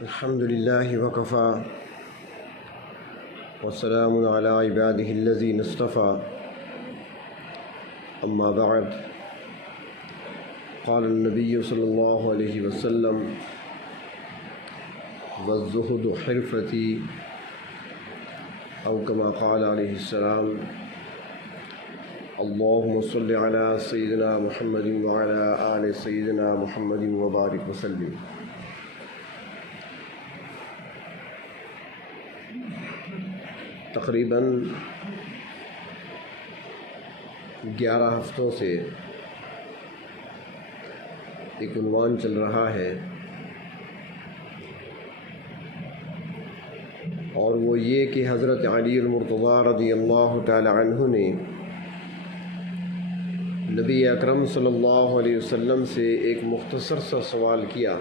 الحمد لله وكفى والسلام على عباده الذين اصطفى أما بعد قال النبي صلى الله عليه وسلم والزهد حرفتي أو كما قال عليه السلام اللهم صل على سيدنا محمد وعلى آل سيدنا محمد وبارك وسلم۔ تقریباً 11 ہفتوں سے ایک عنوان چل رہا ہے اور وہ یہ کہ حضرت علی المرتضیٰ رضی اللہ تعالی عنہ نے نبی اکرم صلی اللہ علیہ وسلم سے ایک مختصر سا سوال کیا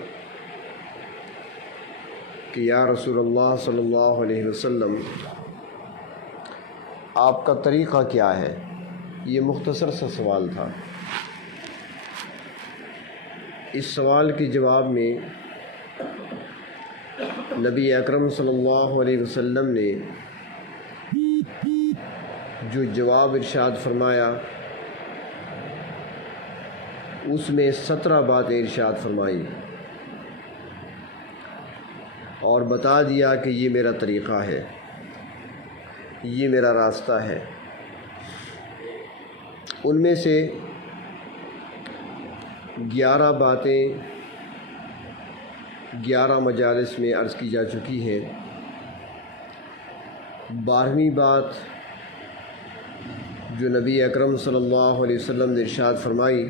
کہ یا رسول اللہ صلی اللہ علیہ وسلم آپ کا طریقہ کیا ہے؟ یہ مختصر سا سوال تھا۔ اس سوال کے جواب میں نبی اکرم صلی اللہ علیہ وسلم نے جو جواب ارشاد فرمایا اس میں 17 باتیں ارشاد فرمائی اور بتا دیا کہ یہ میرا طریقہ ہے، یہ میرا راستہ ہے۔ ان میں سے 11 باتیں 11 مجالس میں عرض کی جا چکی ہیں۔ 12ویں بات جو نبی اکرم صلی اللہ علیہ وسلم نے ارشاد فرمائی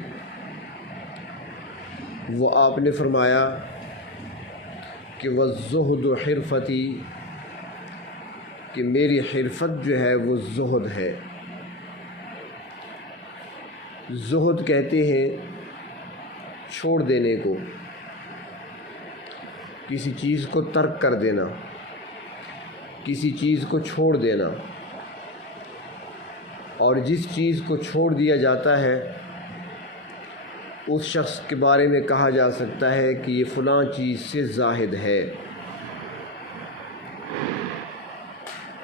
وہ آپ نے فرمایا کہ وَالزُّهْدُ حِرْفَتِي، کہ میری حرفت جو ہے وہ زہد ہے۔ زہد کہتے ہیں چھوڑ دینے کو، کسی چیز کو ترک کر دینا، کسی چیز کو چھوڑ دینا، اور جس چیز کو چھوڑ دیا جاتا ہے اس شخص کے بارے میں کہا جا سکتا ہے کہ یہ فلاں چیز سے زاہد ہے۔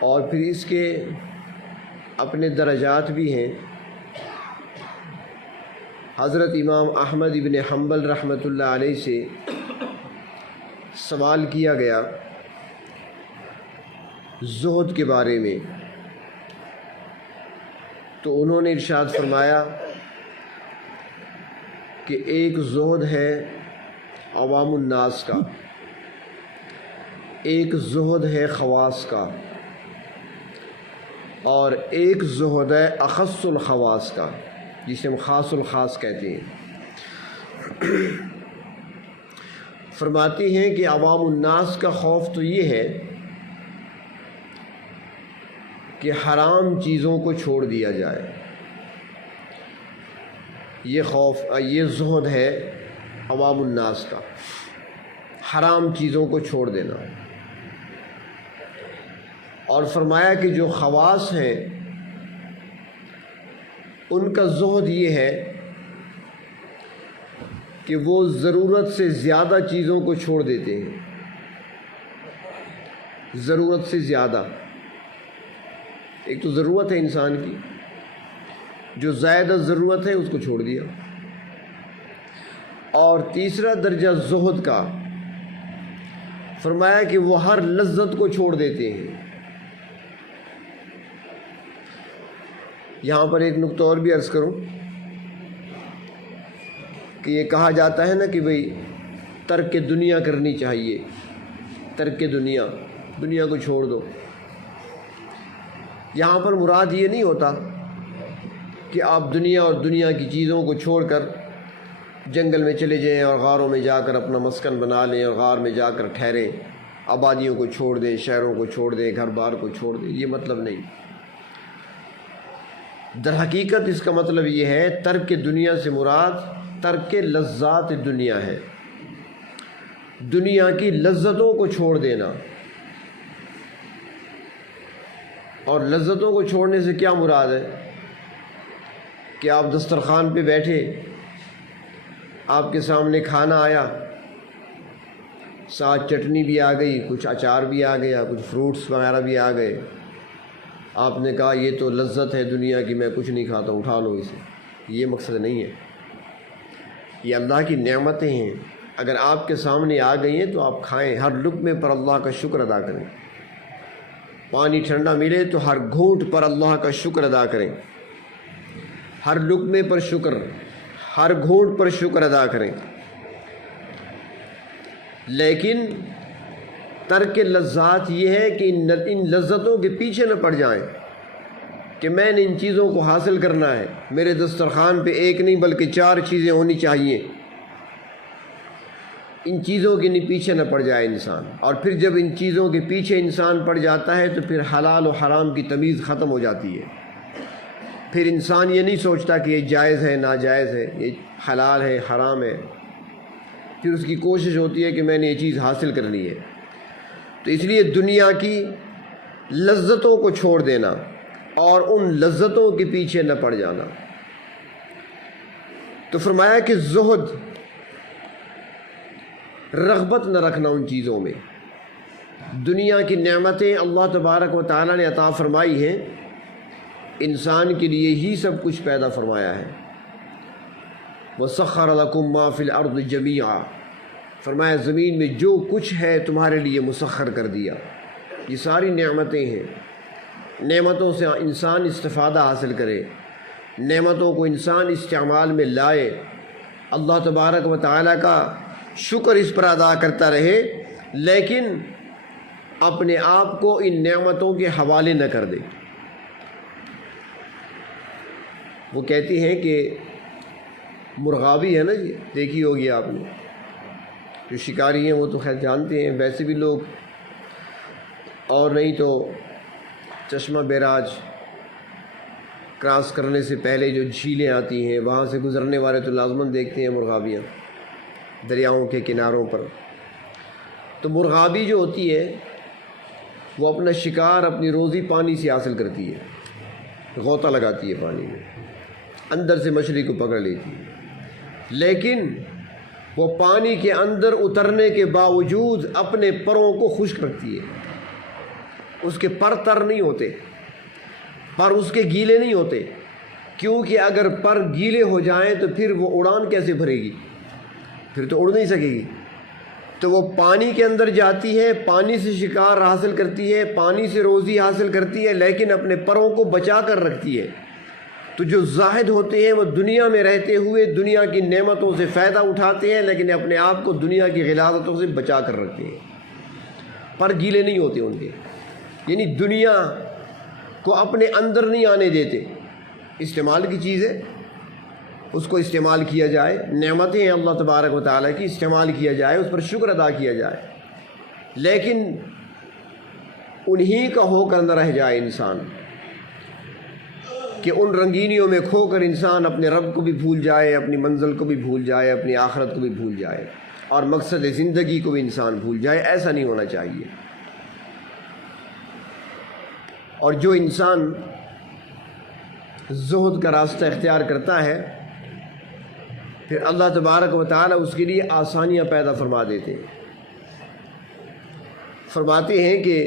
اور پھر اس کے اپنے درجات بھی ہیں۔ حضرت امام احمد ابن حنبل رحمۃ اللہ علیہ سے سوال کیا گیا زہد کے بارے میں، تو انہوں نے ارشاد فرمایا کہ ایک زہد ہے عوام الناس کا، ایک زہد ہے خواص کا، اور ایک زہد ہے اخص الخواص کا، جسے ہم خاص الخاص کہتے ہیں۔ فرماتے ہیں کہ عوام الناس کا خوف تو یہ ہے کہ حرام چیزوں کو چھوڑ دیا جائے، یہ خوف، یہ زہد ہے عوام الناس کا، حرام چیزوں کو چھوڑ دینا۔ اور فرمایا کہ جو خواص ہیں ان کا زہد یہ ہے کہ وہ ضرورت سے زیادہ چیزوں کو چھوڑ دیتے ہیں، ضرورت سے زیادہ۔ ایک تو ضرورت ہے انسان کی، جو زائدہ ضرورت ہے اس کو چھوڑ دیا۔ اور تیسرا درجہ زہد کا فرمایا کہ وہ ہر لذت کو چھوڑ دیتے ہیں۔ یہاں پر ایک نقطہ اور بھی عرض کروں کہ یہ کہا جاتا ہے نا کہ بھئی ترک دنیا کرنی چاہیے، ترک دنیا، دنیا کو چھوڑ دو۔ یہاں پر مراد یہ نہیں ہوتا کہ آپ دنیا اور دنیا کی چیزوں کو چھوڑ کر جنگل میں چلے جائیں اور غاروں میں جا کر اپنا مسکن بنا لیں اور غار میں جا کر ٹھہریں، آبادیوں کو چھوڑ دیں، شہروں کو چھوڑ دیں، گھر بار کو چھوڑ دیں، یہ مطلب نہیں۔ در حقیقت اس کا مطلب یہ ہے ترک دنیا سے مراد ترک لذات دنیا ہے، دنیا کی لذتوں کو چھوڑ دینا۔ اور لذتوں کو چھوڑنے سے کیا مراد ہے کہ آپ دسترخوان پہ بیٹھے، آپ کے سامنے کھانا آیا، ساتھ چٹنی بھی آ گئی، کچھ اچار بھی آ گیا، کچھ فروٹس وغیرہ بھی آ گئے، آپ نے کہا یہ تو لذت ہے دنیا کی، میں کچھ نہیں کھاتا، اٹھا لو اسے۔ یہ مقصد نہیں ہے، یہ اللہ کی نعمتیں ہیں، اگر آپ کے سامنے آ گئی ہیں تو آپ کھائیں، ہر لقمے پر اللہ کا شکر ادا کریں۔ پانی ٹھنڈا ملے تو ہر گھونٹ پر اللہ کا شکر ادا کریں، ہر لقمے پر شکر، ہر گھونٹ پر شکر ادا کریں، لیکن ترک لذات یہ ہے کہ ان لذتوں کے پیچھے نہ پڑ جائیں کہ میں نے ان چیزوں کو حاصل کرنا ہے، میرے دسترخوان پہ ایک نہیں بلکہ 4 چیزیں ہونی چاہیے، ان چیزوں کے پیچھے نہ پڑ جائے انسان۔ اور پھر جب ان چیزوں کے پیچھے انسان پڑ جاتا ہے تو پھر حلال و حرام کی تمیز ختم ہو جاتی ہے، پھر انسان یہ نہیں سوچتا کہ یہ جائز ہے ناجائز ہے، یہ حلال ہے حرام ہے، پھر اس کی کوشش ہوتی ہے کہ میں نے یہ چیز حاصل کرنی ہے۔ تو اس لیے دنیا کی لذتوں کو چھوڑ دینا اور ان لذتوں کے پیچھے نہ پڑ جانا۔ تو فرمایا کہ زہد، رغبت نہ رکھنا ان چیزوں میں۔ دنیا کی نعمتیں اللہ تبارک و تعالیٰ نے عطا فرمائی ہیں، انسان کے لیے ہی سب کچھ پیدا فرمایا ہے۔ وَسَخَّرَ لَكُم مَّا فِي الْأَرْضِ جَمِيعًا، فرمایا زمین میں جو کچھ ہے تمہارے لیے مسخر کر دیا۔ یہ ساری نعمتیں ہیں، نعمتوں سے انسان استفادہ حاصل کرے، نعمتوں کو انسان استعمال میں لائے، اللہ تبارک و تعالیٰ کا شکر اس پر ادا کرتا رہے، لیکن اپنے آپ کو ان نعمتوں کے حوالے نہ کر دے۔ وہ کہتی ہیں کہ مرغابی ہے نا جی، دیکھی ہوگی آپ نے، جو شکاری ہیں وہ تو خیر جانتے ہیں، ویسے بھی لوگ، اور نہیں تو چشمہ بیراج کراس کرنے سے پہلے جو جھیلیں آتی ہیں وہاں سے گزرنے والے تو لازماً دیکھتے ہیں مرغابیاں دریاؤں کے کناروں پر۔ تو مرغابی جو ہوتی ہے وہ اپنا شکار، اپنی روزی پانی سے حاصل کرتی ہے، غوطہ لگاتی ہے پانی میں، اندر سے مچھلی کو پکڑ لیتی ہے، لیکن وہ پانی کے اندر اترنے کے باوجود اپنے پروں کو خشک رکھتی ہے۔ اس کے پر تر نہیں ہوتے، پر اس کے گیلے نہیں ہوتے، کیونکہ اگر پر گیلے ہو جائیں تو پھر وہ اڑان کیسے بھرے گی، پھر تو اڑ نہیں سکے گی۔ تو وہ پانی کے اندر جاتی ہے، پانی سے شکار حاصل کرتی ہے، پانی سے روزی حاصل کرتی ہے، لیکن اپنے پروں کو بچا کر رکھتی ہے۔ تو جو زاہد ہوتے ہیں وہ دنیا میں رہتے ہوئے دنیا کی نعمتوں سے فائدہ اٹھاتے ہیں، لیکن اپنے آپ کو دنیا کی غلاظتوں سے بچا کر رکھتے ہیں، پر گیلے نہیں ہوتے ان کے، یعنی دنیا کو اپنے اندر نہیں آنے دیتے۔ استعمال کی چیز ہے، اس کو استعمال کیا جائے، نعمتیں ہیں اللہ تبارک و تعالیٰ کی، استعمال کیا جائے، اس پر شکر ادا کیا جائے، لیکن انہی کا ہو کر نہ رہ جائے انسان، کہ ان رنگینیوں میں کھو کر انسان اپنے رب کو بھی بھول جائے، اپنی منزل کو بھی بھول جائے، اپنی آخرت کو بھی بھول جائے، اور مقصد زندگی کو بھی انسان بھول جائے۔ ایسا نہیں ہونا چاہیے۔ اور جو انسان زہد کا راستہ اختیار کرتا ہے، پھر اللہ تبارک و تعالیٰ اس کے لیے آسانیاں پیدا فرما دیتے ہیں۔ فرماتے ہیں کہ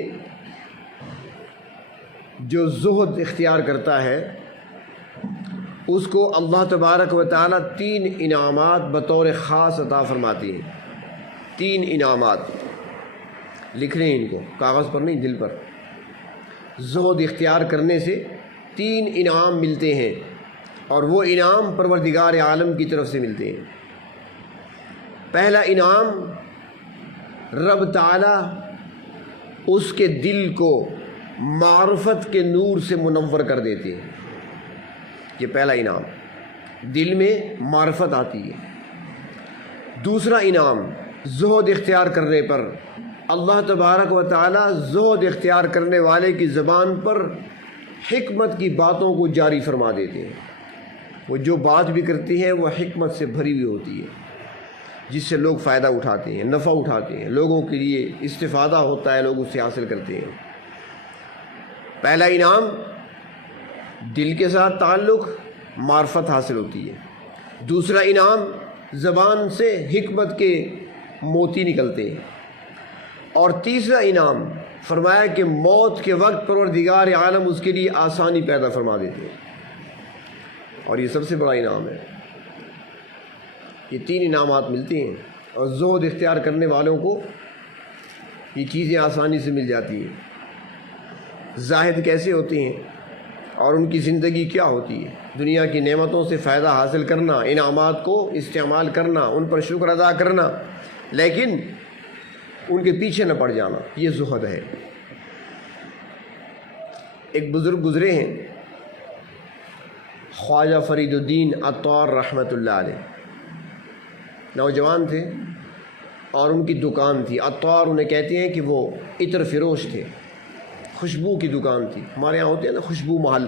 جو زہد اختیار کرتا ہے اس کو اللہ تبارک و تعالیٰ 3 انعامات بطور خاص عطا فرماتی ہیں۔ 3 انعامات لکھ لیں ان کو، کاغذ پر نہیں، دل پر۔ زہد اختیار کرنے سے 3 انعام ملتے ہیں، اور وہ انعام پروردگار عالم کی طرف سے ملتے ہیں۔ پہلا انعام، رب تعالیٰ اس کے دل کو معرفت کے نور سے منور کر دیتے ہیں۔ یہ پہلا انعام، دل میں معرفت آتی ہے۔ دوسرا انعام، زہد اختیار کرنے پر اللہ تبارک و تعالیٰ زہد اختیار کرنے والے کی زبان پر حکمت کی باتوں کو جاری فرما دیتے ہیں۔ وہ جو بات بھی کرتی ہیں وہ حکمت سے بھری ہوئی ہوتی ہے، جس سے لوگ فائدہ اٹھاتے ہیں، نفع اٹھاتے ہیں، لوگوں کے لیے استفادہ ہوتا ہے، لوگ اس سے حاصل کرتے ہیں۔ پہلا انعام، دل کے ساتھ تعلق، معرفت حاصل ہوتی ہے۔ دوسرا انعام، زبان سے حکمت کے موتی نکلتے ہیں، اور تیسرا انعام فرمایا کہ موت کے وقت پروردگار عالم اس کے لیے آسانی پیدا فرما دیتے ہیں، اور یہ سب سے بڑا انعام ہے۔ یہ 3 انعامات ملتے ہیں، اور زہد اختیار کرنے والوں کو یہ چیزیں آسانی سے مل جاتی ہیں۔ زاہد کیسے ہوتے ہیں اور ان کی زندگی کیا ہوتی ہے؟ دنیا کی نعمتوں سے فائدہ حاصل کرنا، انعامات کو استعمال کرنا، ان پر شکر ادا کرنا، لیکن ان کے پیچھے نہ پڑ جانا، یہ زہد ہے۔ ایک بزرگ گزرے ہیں، خواجہ فرید الدین عطار رحمۃ اللہ علیہ، نوجوان تھے اور ان کی دکان تھی۔ عطار انہیں کہتے ہیں کہ وہ عطر فروش تھے، خوشبو کی دکان تھی۔ ہمارے یہاں ہوتے ہیں نا خوشبو محل،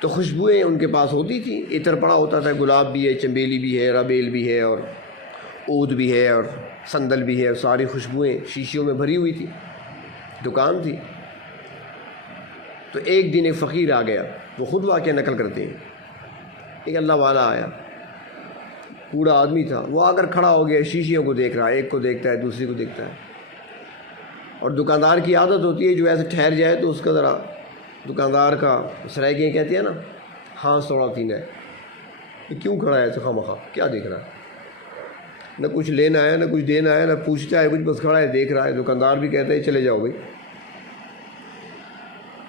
تو خوشبوئیں ان کے پاس ہوتی تھیں، عطر پڑا ہوتا تھا، گلاب بھی ہے، چنبیلی بھی ہے، ربیل بھی ہے، اور عود بھی ہے، اور سندل بھی ہے، اور ساری خوشبوئیں شیشیوں میں بھری ہوئی تھی، دکان تھی۔ تو ایک دن ایک فقیر آ گیا، وہ خود واقعہ نقل کرتے ہیں۔ ایک اللہ والا آیا، بوڑھا آدمی تھا، وہ آ کر کھڑا ہو گیا، شیشیوں کو دیکھ رہا ہے، ایک کو دیکھتا ہے، دوسری کو دیکھتا ہے۔ اور دکاندار کی عادت ہوتی ہے جو ایسے ٹھہر جائے تو اس کا ذرا دکاندار کا سرائیکیں کہتی ہیں نا، ہاں سوڑا تین ہے، یہ کیوں کھڑا ہے ایسے خواہ کیا دیکھ رہا ہے؟ نہ کچھ لینا ہے، نہ کچھ دینا ہے، نہ پوچھتا ہے کچھ، بس کھڑا ہے دیکھ رہا ہے۔ دکاندار بھی کہتا ہے چلے جاؤ بھائی۔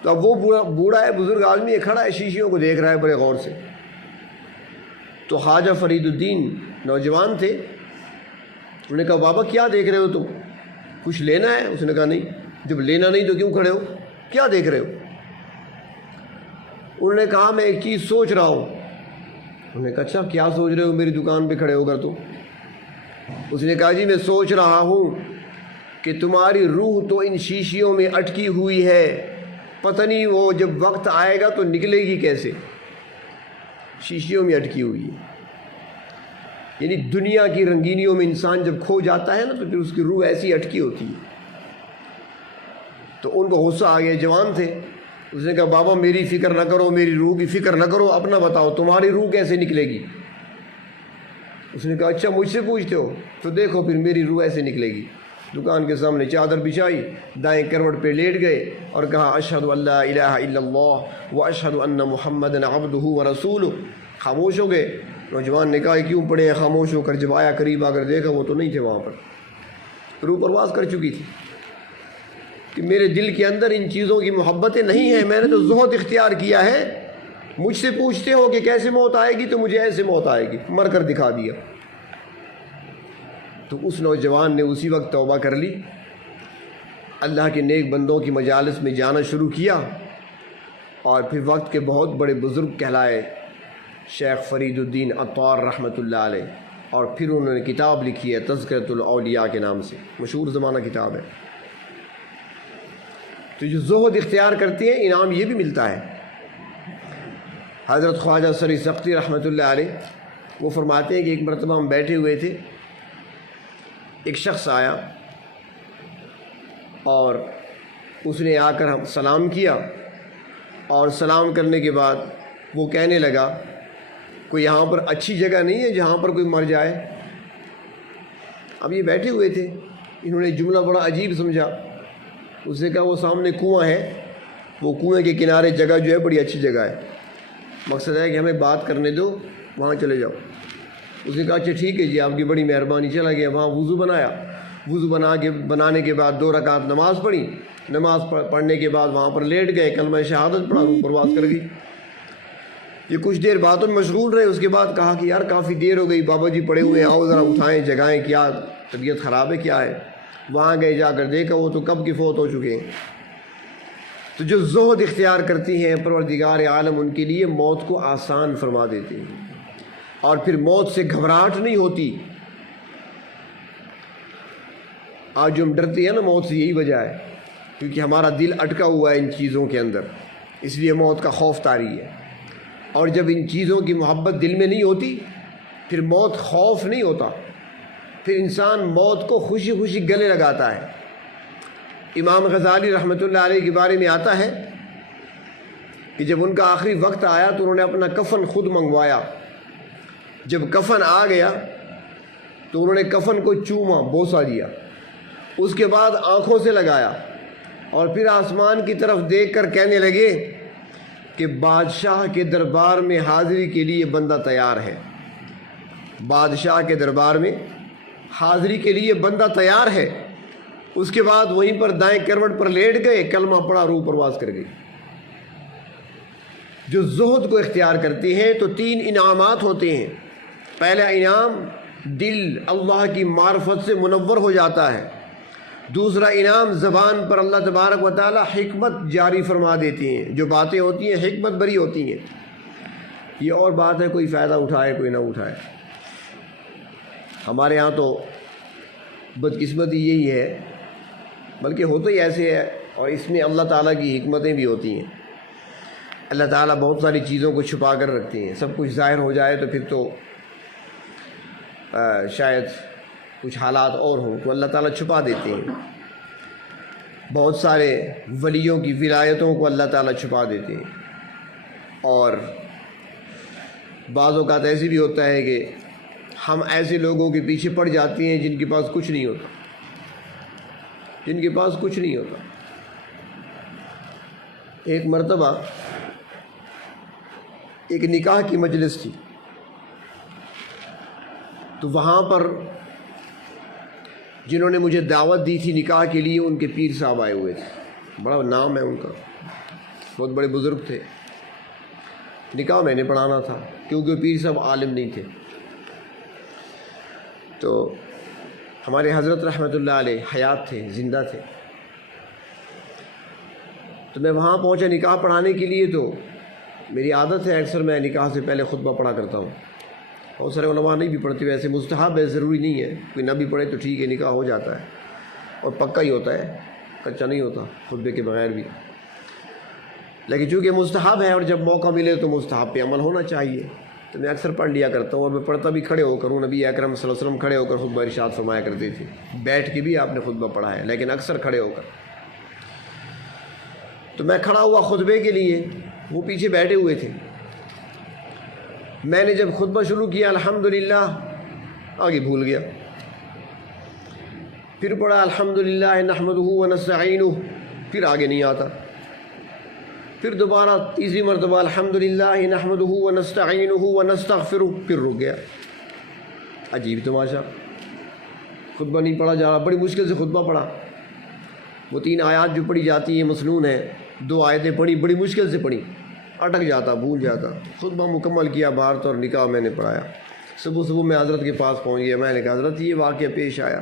تو اب وہ بوڑھا ہے، بزرگ آدمی ہے، کھڑا ہے، شیشیوں کو دیکھ رہا ہے بڑے غور سے۔ تو خواجہ فرید الدین نوجوان تھے، انہوں نے کہا بابا کیا دیکھ رہے ہو تم؟ کچھ لینا ہے؟ اس نے کہا نہیں۔ جب لینا نہیں تو کیوں کھڑے ہو؟ کیا دیکھ رہے ہو؟ انہوں نے کہا میں ایک چیز سوچ رہا ہوں۔ انہوں نے کہا اچھا کیا سوچ رہے ہو میری دکان پہ کھڑے ہو کر تم؟ اس نے کہا جی میں سوچ رہا ہوں کہ تمہاری روح تو ان شیشیوں میں اٹکی ہوئی ہے، پتہ نہیں وہ جب وقت آئے گا تو نکلے گی کیسے؟ شیشیوں میں اٹکی ہوئی ہے، یعنی دنیا کی رنگینیوں میں انسان جب کھو جاتا ہے نا تو پھر اس کی روح ایسی اٹکی ہوتی ہے۔ تو ان کو غصہ آ گیا، جوان تھے۔ اس نے کہا بابا میری فکر نہ کرو، میری روح کی فکر نہ کرو، اپنا بتاؤ تمہاری روح کیسے نکلے گی؟ اس نے کہا اچھا مجھ سے پوچھتے ہو، تو دیکھو پھر میری روح ایسے نکلے گی۔ دکان کے سامنے چادر بچھائی، دائیں کروٹ پہ لیٹ گئے اور کہا اشہد ان لا الہ الا اللہ و اشہد ان محمدا عبدہ و رسولہ۔ خاموش ہو گئے۔ نوجوان نے کہا کیوں پڑے ہیں خاموش ہو کر؟ جب آیا قریب آ کر دیکھا وہ تو نہیں تھے وہاں پر، روح پرواز کر چکی تھی کہ میرے دل کے اندر ان چیزوں کی محبتیں نہیں ہیں، میں نے تو زہد اختیار کیا ہے۔ مجھ سے پوچھتے ہو کہ کیسے موت آئے گی، تو مجھے ایسے موت آئے گی، مر کر دکھا دیا۔ تو اس نوجوان نے اسی وقت توبہ کر لی، اللہ کے نیک بندوں کی مجالس میں جانا شروع کیا، اور پھر وقت کے بہت بڑے بزرگ کہلائے شیخ فرید الدین عطار رحمۃ اللہ علیہ۔ اور پھر انہوں نے کتاب لکھی ہے تذکرۃ الاولیاء کے نام سے، مشہور زمانہ کتاب ہے۔ تو جو زہد اختیار کرتے ہیں انعام یہ بھی ملتا ہے۔ حضرت خواجہ سری سختی رحمۃ اللہ علیہ وہ فرماتے ہیں کہ ایک مرتبہ ہم بیٹھے ہوئے تھے، ایک شخص آیا اور اس نے آ کر ہم سلام کیا، اور سلام کرنے کے بعد وہ کہنے لگا کوئی یہاں پر اچھی جگہ نہیں ہے جہاں پر کوئی مر جائے؟ اب یہ بیٹھے ہوئے تھے، انہوں نے جملہ بڑا عجیب سمجھا۔ اس نے کہا وہ سامنے کنواں ہے، وہ کنویں کے کنارے جگہ جو ہے بڑی اچھی جگہ ہے، مقصد ہے کہ ہمیں بات کرنے دو، وہاں چلے جاؤ۔ اس نے کہا اچھا ٹھیک ہے جی آپ کی بڑی مہربانی۔ چلا گیا، وہاں وضو بنایا، وضو بنانے کے بعد 2 رکعت نماز پڑھی، نماز پڑھنے کے بعد وہاں پر لیٹ گئے، کلمہ شہادت پڑھا، روح پرواز کر گئی۔ یہ کچھ دیر باتوں میں مشغول رہے، اس کے بعد کہا کہ یار کافی دیر ہو گئی، بابا جی پڑے ہوئے ہیں، آؤ ذرا اٹھائیں جگائیں، کیا طبیعت خراب ہے کیا ہے؟ وہاں گئے، جا کر دیکھا وہ تو کب کی فوت ہو چکے ہیں۔ تو جو زہد اختیار کرتی ہیں پروردگار عالم ان کے لیے موت کو آسان فرما دیتے ہیں، اور پھر موت سے گھبراہٹ نہیں ہوتی۔ آج جو ہم ڈرتے ہیں نا موت سے، یہی وجہ ہے کیونکہ ہمارا دل اٹکا ہوا ہے ان چیزوں کے اندر، اس لیے موت کا خوف طاری ہے۔ اور جب ان چیزوں کی محبت دل میں نہیں ہوتی پھر موت خوف نہیں ہوتا، پھر انسان موت کو خوشی خوشی گلے لگاتا ہے۔ امام غزالی رحمۃ اللہ علیہ کے بارے میں آتا ہے کہ جب ان کا آخری وقت آیا تو انہوں نے اپنا کفن خود منگوایا۔ جب کفن آ گیا تو انہوں نے کفن کو چوما، بوسہ دیا، اس کے بعد آنکھوں سے لگایا اور پھر آسمان کی طرف دیکھ کر کہنے لگے کہ بادشاہ کے دربار میں حاضری کے لیے بندہ تیار ہے، بادشاہ کے دربار میں حاضری کے لیے بندہ تیار ہے۔ اس کے بعد وہیں پر دائیں کروٹ پر لیٹ گئے، کلمہ پڑھا، روح پرواز کر گئی۔ جو زہد کو اختیار کرتے ہیں تو 3 انعامات ہوتے ہیں۔ پہلا انعام دل اللہ کی معرفت سے منور ہو جاتا ہے، دوسرا انعام زبان پر اللہ تبارک و تعالی حکمت جاری فرما دیتے ہیں، جو باتیں ہوتی ہیں حکمت بری ہوتی ہیں۔ یہ اور بات ہے کوئی فائدہ اٹھائے کوئی نہ اٹھائے۔ ہمارے ہاں تو بدقسمتی یہی ہے، بلکہ ہوتا ہی ایسے ہے، اور اس میں اللہ تعالیٰ کی حکمتیں بھی ہوتی ہیں۔ اللہ تعالیٰ بہت ساری چیزوں کو چھپا کر رکھتے ہیں، سب کچھ ظاہر ہو جائے تو پھر تو شاید کچھ حالات اور ہوں تو اللہ تعالیٰ چھپا دیتے ہیں۔ بہت سارے ولیوں کی ولایتوں کو اللہ تعالیٰ چھپا دیتے ہیں، اور بعض اوقات ایسے بھی ہوتا ہے کہ ہم ایسے لوگوں کے پیچھے پڑ جاتے ہیں جن کے پاس کچھ نہیں ہوتا، جن کے پاس کچھ نہیں ہوتا۔ ایک مرتبہ ایک نکاح کی مجلس تھی، تو وہاں پر جنہوں نے مجھے دعوت دی تھی نکاح کے لیے، ان کے پیر صاحب آئے ہوئے تھے، بڑا نام ہے ان کا، بہت بڑے بزرگ تھے۔ نکاح میں نے پڑھانا تھا کیونکہ پیر صاحب عالم نہیں تھے۔ تو ہمارے حضرت رحمۃ اللہ علیہ حیات تھے، زندہ تھے، تو میں وہاں پہنچا نکاح پڑھانے کے لیے۔ تو میری عادت ہے اکثر میں نکاح سے پہلے خطبہ پڑھا کرتا ہوں، بہت سارے علماء نہیں بھی پڑھتے، ویسے مستحب ہے، ضروری نہیں ہے، کوئی نہ بھی پڑھے تو ٹھیک ہے، نکاح ہو جاتا ہے اور پکا ہی ہوتا ہے، کچا نہیں ہوتا خطبے کے بغیر بھی۔ لیکن چونکہ مستحب ہے اور جب موقع ملے تو مستحب پہ عمل ہونا چاہیے، تو میں اکثر پڑھ لیا کرتا ہوں، اور میں پڑھتا بھی کھڑے ہو کر ہوں۔ نبی اکرم صلی اللہ علیہ وسلم کھڑے ہو کر خطبہ ارشاد فرمایا کرتے تھے، بیٹھ کے بھی آپ نے خطبہ پڑھا ہے لیکن اکثر کھڑے ہو کر۔ تو میں کھڑا ہوا خطبے کے لیے، وہ پیچھے بیٹھے ہوئے تھے۔ میں نے جب خطبہ شروع کیا الحمدللہ، آگے بھول گیا، پھر پڑھا الحمدللہ نحمدہ ونستعینہ، پھر آگے نہیں آتا، پھر دوبارہ تیسری مرتبہ الحمدللہ نحمدہ ونستعینہ ونستغفرہ، پھر رک گیا۔ عجیب تماشا، خطبہ نہیں پڑھا جا رہا، بڑی مشکل سے خطبہ پڑھا۔ وہ 3 آیات جو پڑھی جاتی ہیں مسنون ہیں، 2 آیتیں پڑھی، بڑی مشکل سے پڑھی، اٹک جاتا، بھول جاتا۔ خطبہ مکمل کیا، بھارت اور نکاح میں نے پڑھایا۔ صبح میں حضرت کے پاس پہنچ گیا، میں نے کہا حضرت یہ واقعہ پیش آیا۔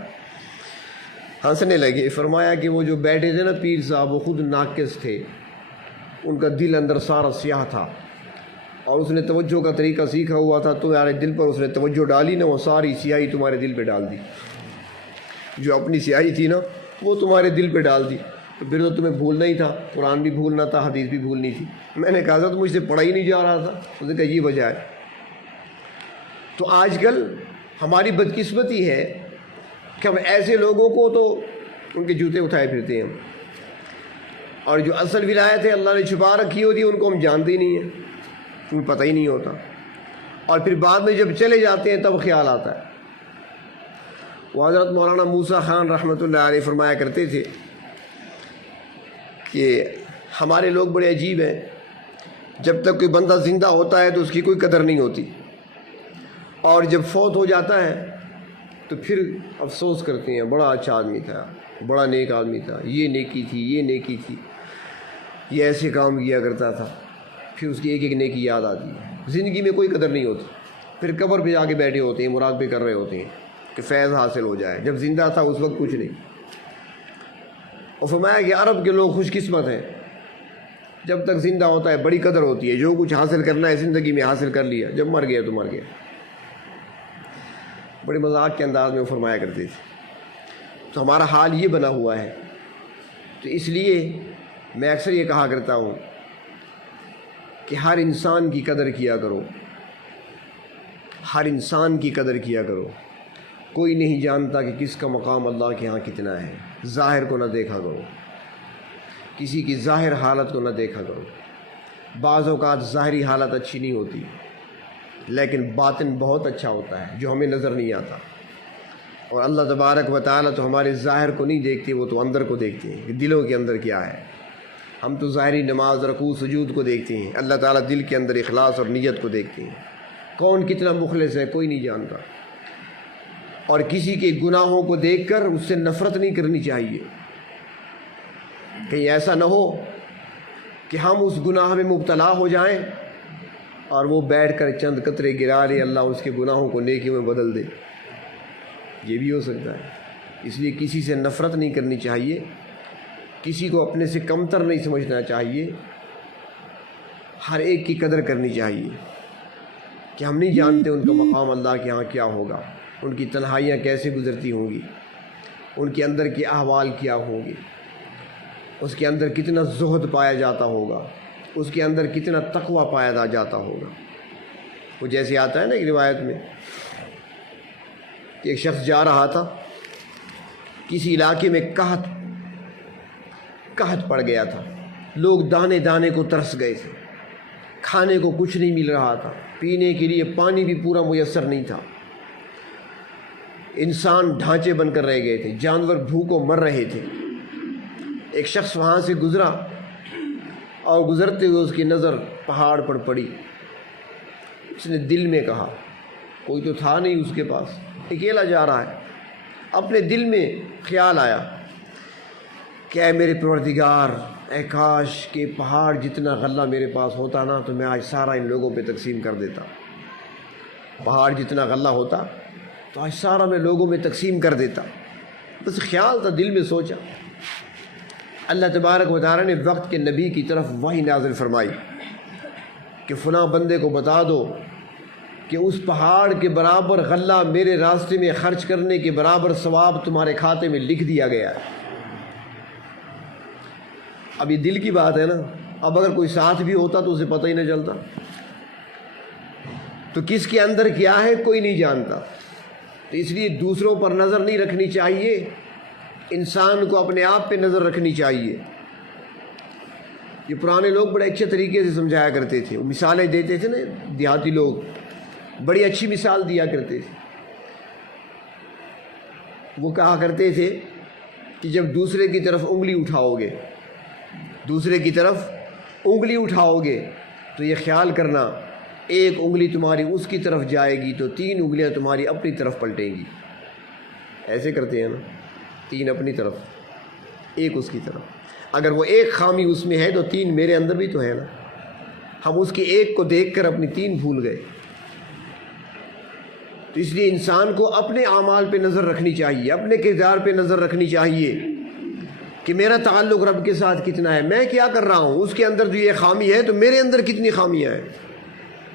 ہنسنے لگے، فرمایا کہ وہ جو بیٹھے تھے نا پیر صاحب، وہ خود ناقص تھے، ان کا دل اندر سارا سیاہ تھا، اور اس نے توجہ کا طریقہ سیکھا ہوا تھا، تمہارے دل پر اس نے توجہ ڈالی نا، وہ ساری سیاہی تمہارے دل پہ ڈال دی، جو اپنی سیاہی تھی نا وہ تمہارے دل پہ ڈال دی، تو پھر تو تمہیں بھولنا ہی تھا، قرآن بھی بھولنا تھا، حدیث بھی بھولنی تھی۔ میں نے کہا حضرت مجھ سے پڑھا ہی نہیں جا رہا تھا، اس نے کہا یہ وجہ ہے۔ تو آج کل ہماری بدقسمتی ہے کہ ہم ایسے لوگوں کو تو ان کے جوتے اٹھائے پھرتے ہیں، اور جو اصل ولایت ہے اللہ نے چھپا رکھی ہوتی ہے ان کو ہم جانتے ہی نہیں ہیں، انہیں پتہ ہی نہیں ہوتا، اور پھر بعد میں جب چلے جاتے ہیں تب خیال آتا ہے۔ وہ حضرت مولانا موسیٰ خان رحمۃ اللہ علیہ فرمایا کرتے تھے کہ ہمارے لوگ بڑے عجیب ہیں، جب تک کوئی بندہ زندہ ہوتا ہے تو اس کی کوئی قدر نہیں ہوتی، اور جب فوت ہو جاتا ہے تو پھر افسوس کرتے ہیں بڑا اچھا آدمی تھا، بڑا نیک آدمی تھا، یہ نیکی تھی، یہ نیکی تھی، یہ ایسے کام کیا کرتا تھا، پھر اس کی ایک ایک نیکی یاد آتی ہے۔ زندگی میں کوئی قدر نہیں ہوتی، پھر قبر پہ جا کے بیٹھے ہوتے ہیں، مراقبے کر رہے ہوتے ہیں کہ فیض حاصل ہو جائے، جب زندہ تھا اس وقت کچھ نہیں۔ اور فرمایا کہ عرب کے لوگ خوش قسمت ہیں، جب تک زندہ ہوتا ہے بڑی قدر ہوتی ہے، جو کچھ حاصل کرنا ہے زندگی میں حاصل کر لیا، جب مر گیا تو مر گیا۔ بڑے مذاق کے انداز میں وہ فرمایا کرتے تھے۔ تو ہمارا حال یہ بنا ہوا ہے، تو اس لیے میں اکثر یہ کہا کرتا ہوں کہ ہر انسان کی قدر کیا کرو، ہر انسان کی قدر کیا کرو۔ کوئی نہیں جانتا کہ کس کا مقام اللہ کے ہاں کتنا ہے، ظاہر کو نہ دیکھا کرو، کسی کی ظاہر حالت کو نہ دیکھا کرو۔ بعض اوقات ظاہری حالت اچھی نہیں ہوتی، لیکن باطن بہت اچھا ہوتا ہے جو ہمیں نظر نہیں آتا۔ اور اللہ تبارک و تعالیٰ تو ہمارے ظاہر کو نہیں دیکھتے، وہ تو اندر کو دیکھتے ہیں کہ دلوں کے اندر کیا ہے۔ ہم تو ظاہری نماز، رکوع، سجود کو دیکھتے ہیں، اللہ تعالیٰ دل کے اندر اخلاص اور نیت کو دیکھتے ہیں۔ کون کتنا مخلص ہے کوئی نہیں جانتا، اور کسی کے گناہوں کو دیکھ کر اس سے نفرت نہیں کرنی چاہیے۔ کہیں ایسا نہ ہو کہ ہم اس گناہ میں مبتلا ہو جائیں اور وہ بیٹھ کر چند قطرے گرا لے، اللہ اس کے گناہوں کو نیکی میں بدل دے، یہ بھی ہو سکتا ہے۔ اس لیے کسی سے نفرت نہیں کرنی چاہیے، کسی کو اپنے سے کمتر نہیں سمجھنا چاہیے، ہر ایک کی قدر کرنی چاہیے کہ ہم نہیں جانتے ان کا مقام اللہ کے ہاں کیا ہوگا، ان کی تنہائیاں کیسے گزرتی ہوں گی، ان کے اندر کے احوال کیا ہوں گے، اس کے اندر کتنا زہد پایا جاتا ہوگا، اس کے اندر کتنا تقوی پایا جاتا ہوگا۔ وہ جیسے آتا ہے نا ایک روایت میں کہ ایک شخص جا رہا تھا، کسی علاقے میں قحط پڑ گیا تھا، لوگ دانے دانے کو ترس گئے تھے، کھانے کو کچھ نہیں مل رہا تھا، پینے کے لیے پانی بھی پورا میسر نہیں تھا، انسان ڈھانچے بن کر رہ گئے تھے، جانور بھوکوں مر رہے تھے۔ ایک شخص وہاں سے گزرا اور گزرتے ہوئے اس کی نظر پہاڑ پر پڑی۔ اس نے دل میں کہا، کوئی تو تھا نہیں اس کے پاس، اکیلا جا رہا ہے۔ اپنے دل میں خیال آیا کہ اے میرے پروردگار، اے کاش کہ پہاڑ جتنا غلہ میرے پاس ہوتا نا تو میں آج سارا ان لوگوں پہ تقسیم کر دیتا۔ پہاڑ جتنا غلہ ہوتا تو آج سارا میں لوگوں میں تقسیم کر دیتا۔ بس خیال تھا، دل میں سوچا۔ اللہ تبارک و تعالیٰ نے وقت کے نبی کی طرف وحی نازل فرمائی کہ فلاں بندے کو بتا دو کہ اس پہاڑ کے برابر غلہ میرے راستے میں خرچ کرنے کے برابر ثواب تمہارے کھاتے میں لکھ دیا گیا ہے۔ اب یہ دل کی بات ہے نا، اب اگر کوئی ساتھ بھی ہوتا تو اسے پتہ ہی نہ چلتا۔ تو کس کے اندر کیا ہے کوئی نہیں جانتا، تو اس لیے دوسروں پر نظر نہیں رکھنی چاہیے، انسان کو اپنے آپ پہ نظر رکھنی چاہیے۔ یہ پرانے لوگ بڑے اچھے طریقے سے سمجھایا کرتے تھے، وہ مثالیں دیتے تھے نا، دیہاتی لوگ بڑی اچھی مثال دیا کرتے تھے۔ وہ کہا کرتے تھے کہ جب دوسرے کی طرف انگلی اٹھاؤ گے، دوسرے کی طرف انگلی اٹھاؤ گے تو یہ خیال کرنا ایک انگلی تمہاری اس کی طرف جائے گی تو 3 انگلیاں تمہاری اپنی طرف پلٹیں گی۔ ایسے کرتے ہیں نا، 3 اپنی طرف، ایک اس کی طرف۔ اگر وہ ایک خامی اس میں ہے تو 3 میرے اندر بھی تو ہے نا، ہم اس کی ایک کو دیکھ کر اپنی 3 بھول گئے۔ تو اس لیے انسان کو اپنے اعمال پہ نظر رکھنی چاہیے، اپنے کردار پہ نظر رکھنی چاہیے کہ میرا تعلق رب کے ساتھ کتنا ہے، میں کیا کر رہا ہوں، اس کے اندر جو یہ خامی ہے تو میرے اندر کتنی خامیاں ہیں۔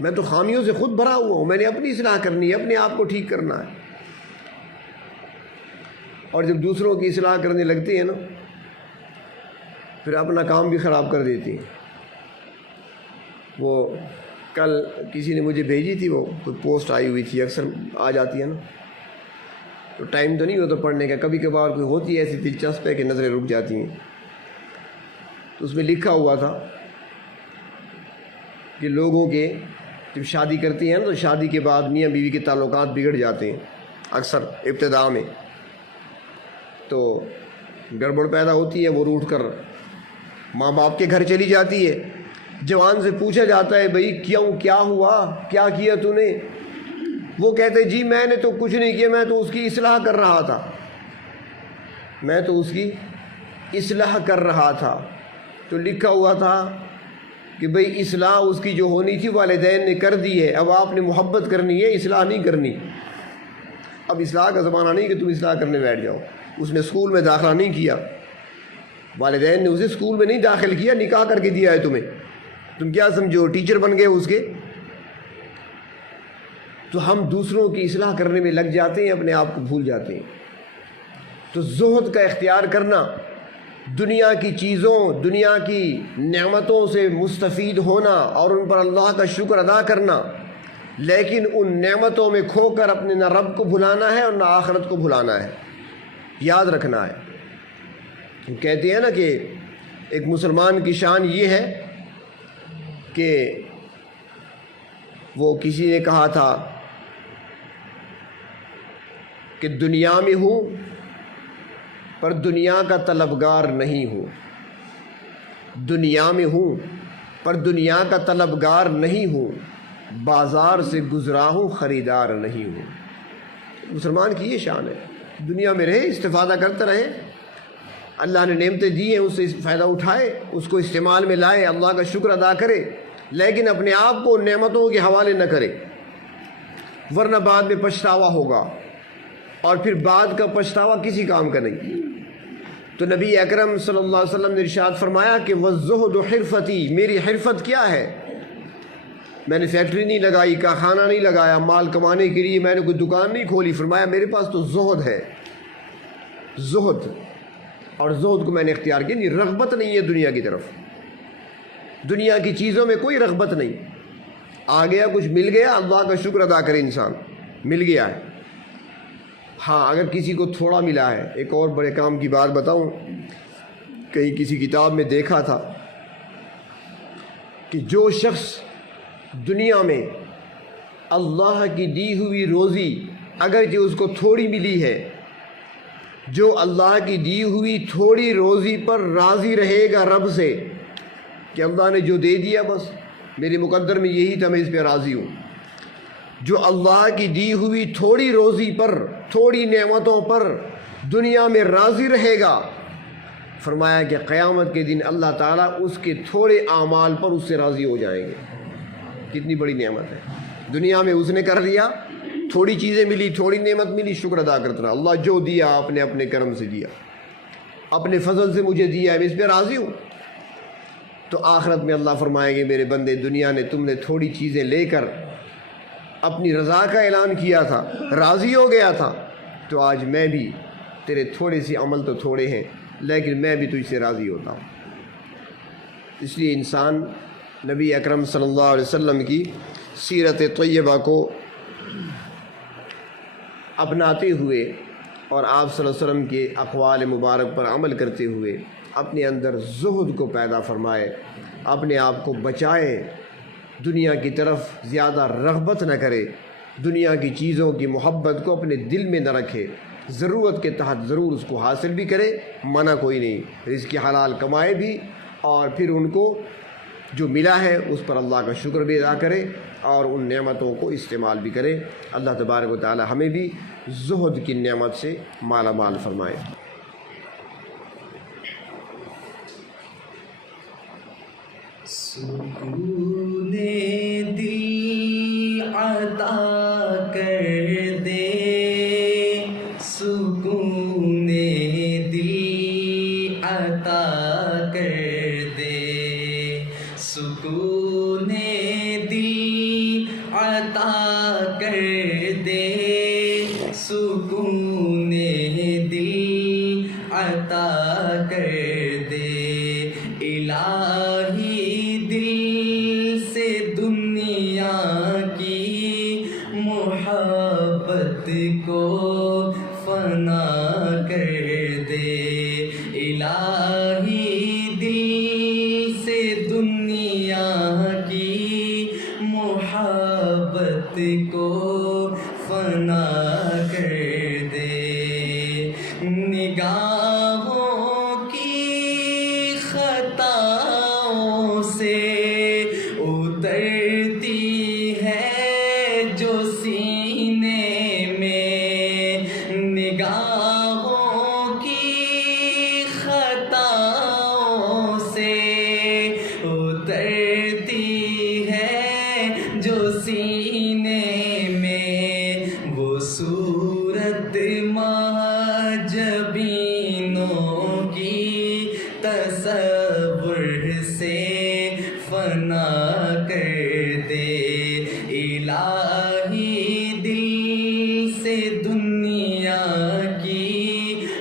میں تو خامیوں سے خود بھرا ہوا ہوں، میں نے اپنی اصلاح کرنی ہے، اپنے آپ کو ٹھیک کرنا ہے۔ اور جب دوسروں کی اصلاح کرنے لگتے ہیں نا پھر اپنا کام بھی خراب کر دیتی ہیں۔ وہ کل کسی نے مجھے بھیجی تھی، وہ کوئی پوسٹ آئی ہوئی تھی، اکثر آ جاتی ہے نا، تو ٹائم تو نہیں ہوتا پڑھنے کا، کبھی کبھار کوئی ہوتی ہے ایسی دلچسپ ہے کہ نظریں رک جاتی ہیں۔ تو اس میں لکھا ہوا تھا کہ لوگوں کے جب شادی کرتی ہیں نا تو شادی کے بعد میاں بیوی کے تعلقات بگڑ جاتے ہیں، اکثر ابتدا میں تو گڑبڑ پیدا ہوتی ہے، وہ روٹھ کر ماں باپ کے گھر چلی جاتی ہے۔ جوان سے پوچھا جاتا ہے بھائی کیوں، کیا ہوا، کیا کیا تو نے؟ وہ کہتے جی میں نے تو کچھ نہیں کیا، میں تو اس کی اصلاح کر رہا تھا، میں تو اس کی اصلاح کر رہا تھا۔ تو لکھا ہوا تھا کہ بھئی اصلاح اس کی جو ہونی تھی والدین نے کر دی ہے، اب آپ نے محبت کرنی ہے، اصلاح نہیں کرنی۔ اب اصلاح کا زمانہ نہیں کہ تم اصلاح کرنے بیٹھ جاؤ۔ اس نے اسکول میں داخلہ نہیں کیا، والدین نے اسے اسکول میں نہیں داخل کیا، نکاح کر کے دیا ہے تمہیں، تم کیا سمجھو ٹیچر بن گئے اس کے؟ تو ہم دوسروں کی اصلاح کرنے میں لگ جاتے ہیں، اپنے آپ کو بھول جاتے ہیں۔ تو زہد کا اختیار کرنا، دنیا کی چیزوں، دنیا کی نعمتوں سے مستفید ہونا اور ان پر اللہ کا شکر ادا کرنا، لیکن ان نعمتوں میں کھو کر اپنے نہ رب کو بھلانا ہے اور نہ آخرت کو بھلانا ہے، یاد رکھنا ہے۔ کہتے ہیں نا کہ ایک مسلمان کی شان یہ ہے کہ وہ کسی نے کہا تھا کہ دنیا میں ہوں پر دنیا کا طلبگار نہیں ہوں، دنیا میں ہوں پر دنیا کا طلبگار نہیں ہوں، بازار سے گزرا ہوں خریدار نہیں ہوں۔ مسلمان کی یہ شان ہے، دنیا میں رہے، استفادہ کرتا رہے، اللہ نے نعمتیں دی ہیں اس سے فائدہ اٹھائے، اس کو استعمال میں لائے، اللہ کا شکر ادا کرے، لیکن اپنے آپ کو نعمتوں کے حوالے نہ کرے، ورنہ بعد میں پچھتاوا ہوگا، اور پھر بعد کا پچھتاوا کسی کام کا نہیں۔ تو نبی اکرم صلی اللہ علیہ وسلم نے ارشاد فرمایا کہ وَالزُّہْدُ حرفتی، میری حرفت کیا ہے؟ میں نے فیکٹری نہیں لگائی، کارخانہ نہیں لگایا، مال کمانے کے لیے میں نے کوئی دکان نہیں کھولی، فرمایا میرے پاس تو زہد ہے، زہد، اور زہد کو میں نے اختیار کیا، نہیں رغبت نہیں ہے دنیا کی طرف، دنیا کی چیزوں میں کوئی رغبت نہیں، آ گیا کچھ مل گیا، اللہ کا شکر ادا کرے انسان، مل گیا ہے۔ ہاں اگر کسی کو تھوڑا ملا ہے، ایک اور بڑے کام کی بات بتاؤں، کہیں کسی کتاب میں دیکھا تھا کہ جو شخص دنیا میں اللہ کی دی ہوئی روزی اگرچہ اس کو تھوڑی ملی ہے، جو اللہ کی دی ہوئی تھوڑی روزی پر راضی رہے گا رب سے کہ اللہ نے جو دے دیا بس میرے مقدر میں یہی تھا، میں اس پہ راضی ہوں، جو اللہ کی دی ہوئی تھوڑی روزی پر، تھوڑی نعمتوں پر دنیا میں راضی رہے گا، فرمایا کہ قیامت کے دن اللہ تعالیٰ اس کے تھوڑے اعمال پر اس سے راضی ہو جائیں گے۔ کتنی بڑی نعمت ہے، دنیا میں اس نے کر لیا، تھوڑی چیزیں ملی، تھوڑی نعمت ملی، شکر ادا کرتا رہا، اللہ جو دیا آپ نے اپنے کرم سے دیا، اپنے فضل سے مجھے دیا ہے، میں اس پہ راضی ہوں۔ تو آخرت میں اللہ فرمائیں گے میرے بندے، دنیا نے تم نے تھوڑی چیزیں لے کر اپنی رضا کا اعلان کیا تھا، راضی ہو گیا تھا، تو آج میں بھی، تیرے تھوڑے سے عمل تو تھوڑے ہیں لیکن میں بھی تجھ سے راضی ہوتا ہوں۔ اس لیے انسان نبی اکرم صلی اللہ علیہ وسلم کی سیرت طیبہ کو اپناتے ہوئے اور آپ صلی اللہ علیہ وسلم کے اقوال مبارک پر عمل کرتے ہوئے اپنے اندر زہد کو پیدا فرمائے، اپنے آپ کو بچائے، دنیا کی طرف زیادہ رغبت نہ کرے، دنیا کی چیزوں کی محبت کو اپنے دل میں نہ رکھے، ضرورت کے تحت ضرور اس کو حاصل بھی کرے، منع کوئی نہیں، رزق حلال کمائے بھی، اور پھر ان کو جو ملا ہے اس پر اللہ کا شکر بھی ادا کرے اور ان نعمتوں کو استعمال بھی کرے۔ اللہ تبارک و تعالی ہمیں بھی زہد کی نعمت سے مالا مال فرمائے۔ سکون دل عطا کر دے، سکون دل عطا کر دے، سکون دل عطا کر دے، سکون دل عطا کر دے، الہی دل سے دنیا کی محبت کو فنا کر دے، الہی دل سے دنیا کی محبت کو فنا کر دے، نگاہوں کی خطاؤں سے اترتی ہے جو سینے میں، نگاہوں کی خطاؤں سے اترتی ہے جو سینے میں، وہ صورت معجبینوں کی تصور سے فنا کر دے، الہی دل سے دنیا کی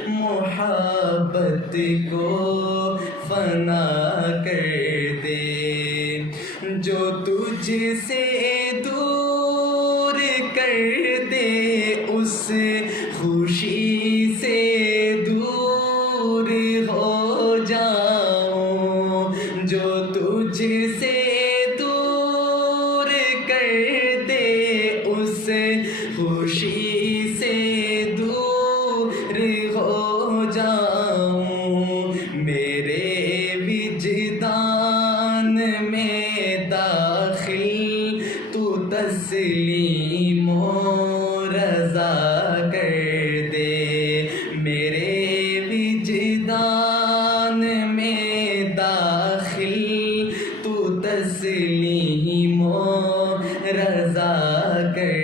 محبت کو فنا کر دے، جو تجھ سے دور کر دے اس خوشی سے دور ہو جاؤں، جو تجھ سے دور کر دے اس خوشی سے دور وجدان میں داخل تو تسلیم و رضا کر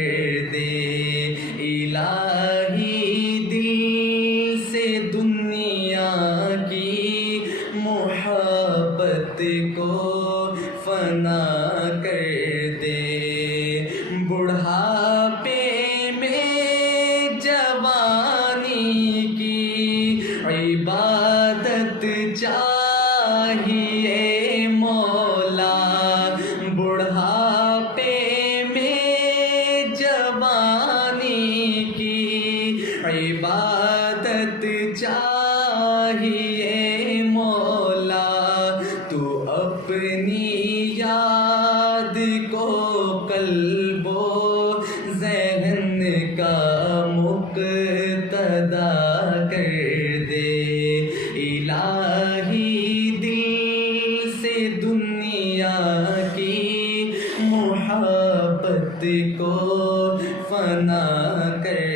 دے الہی دل سے دنیا کی محبت کو فنا کر دے بڑھاپے میں جوانی کی عبادت چاہیے مولا بڑھاپے میں جوانی کی عبادت چاہیے مولا تو اپنی یاد کو قلب و ذہن کا مقتدا کر دے الہی دل سے دنیا کی محبت کو فنا کر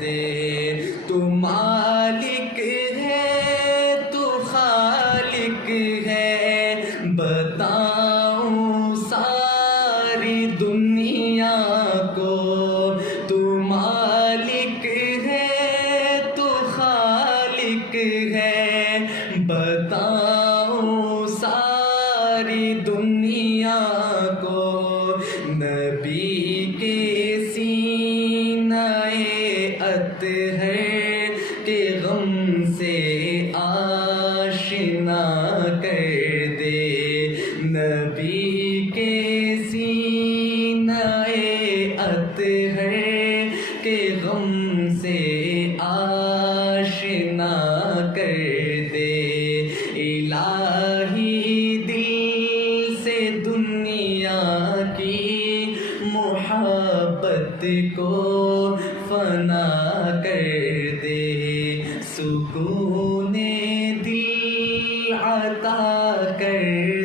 دے تو مالک ہے تو خالق ہے بتاؤں ساری دنیا کو تو مالک ہے تو خالق ہے بتاؤں ساری دنیا کو نبی کے سینہ اطہر کے غم سے آشنا کر دے نبی کے سینہ اطہر کے غم سے آشنا کر دے الہی دل سے دنیا کی محبت کو فنا کر دے سکون دل عطا کر